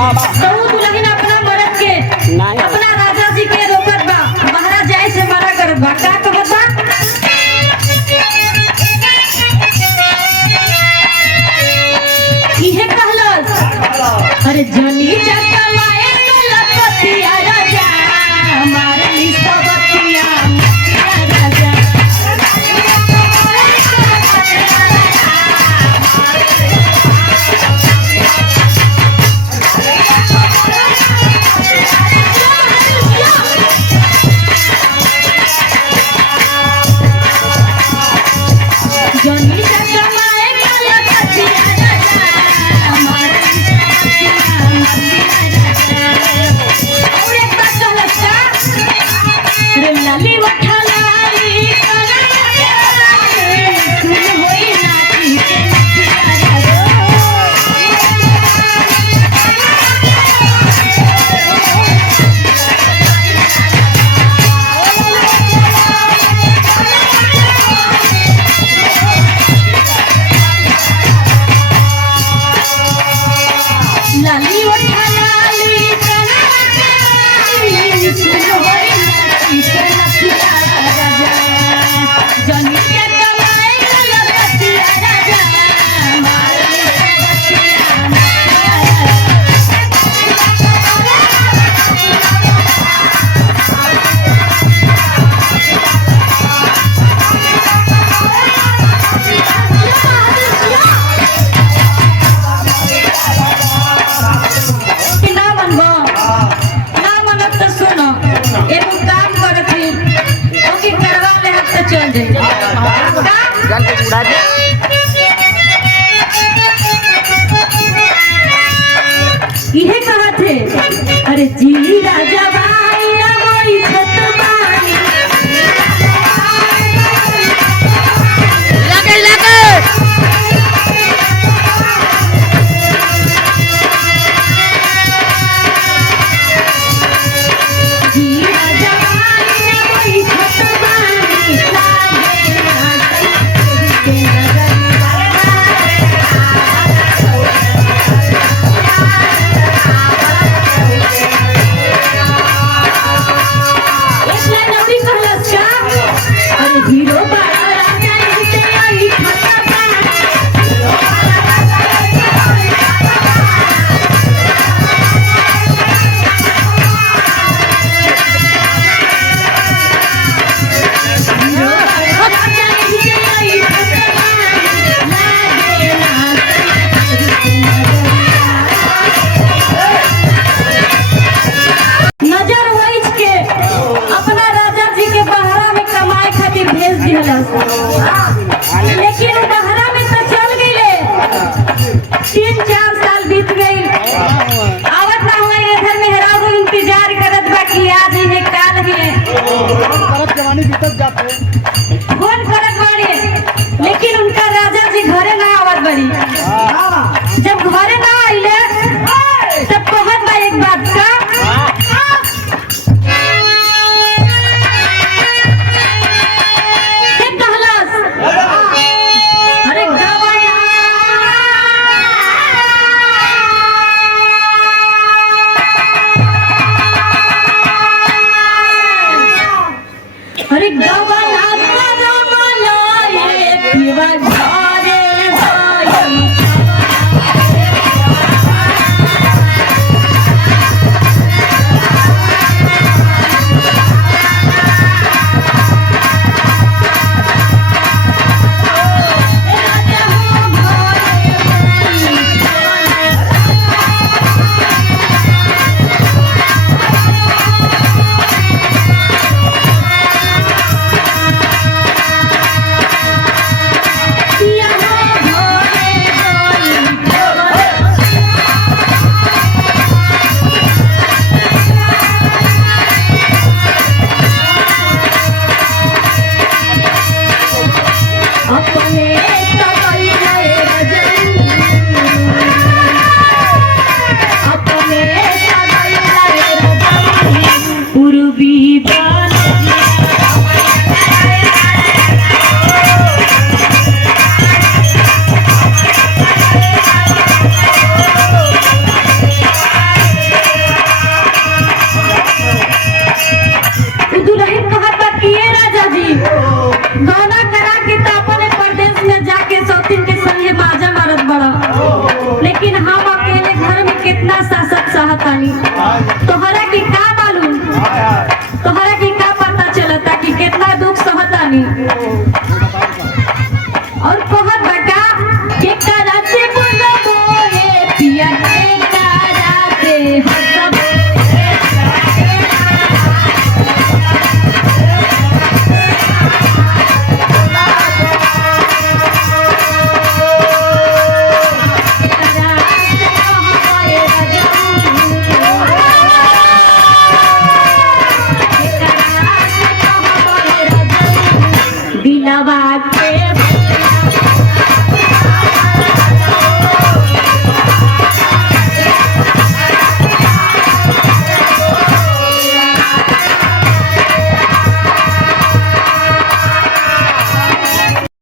तो दुल्हन अपना मर्द के अपना राजा जी के रोकत बा महाराज जाए से मना करत बा का कहत बा इहे कहलस अरे जनी जका माए लपतिया राजा मारली सबतिया राजा जनी जका माए लपतिया राजा मारली सबतिया राजा और एक बात कहलस का रे लाली वठा लाली सुन होई नाची के नचिया रो लाली उठा लाली कनाली सुन होई नाची के नचिया राजा जनी के कमाए लपतिया राजा मारली सबतिया कि ना मनबो ना मनब तो सुनो एगो काम करत ही ओके करवा ले हक तो चल जाए गल के उड़ा दे इहे कहत है अरे जी राजा भाई ना होई खतमानी लगे जी राजा भाई ना होई खतमानी लागे राजा के एक लाइन अभी कहलस का अरे हीरो बड़ा राजा इनसे आई खतमानी नजर वहीच के अपना राजा जी के बहरा में कमाए खातिर भेज दिहलस लेकिन वो बहरा में तो चल गईले 3-4 साल बीत गई आवत ना हुआ इधर मेहराबू इंतजार करत बा कि आज इन्हें काल ही जवानी बीतत जाते फोन करत बाड़ी लेकिन उनका राजा जी घरे ना आवत बड़ी जब घरे ना आइले तब कहत बा एक बात का के कहलस अरे गवाया अरे गवाया करमलाए पिवा घरे भाई धन्यवाद।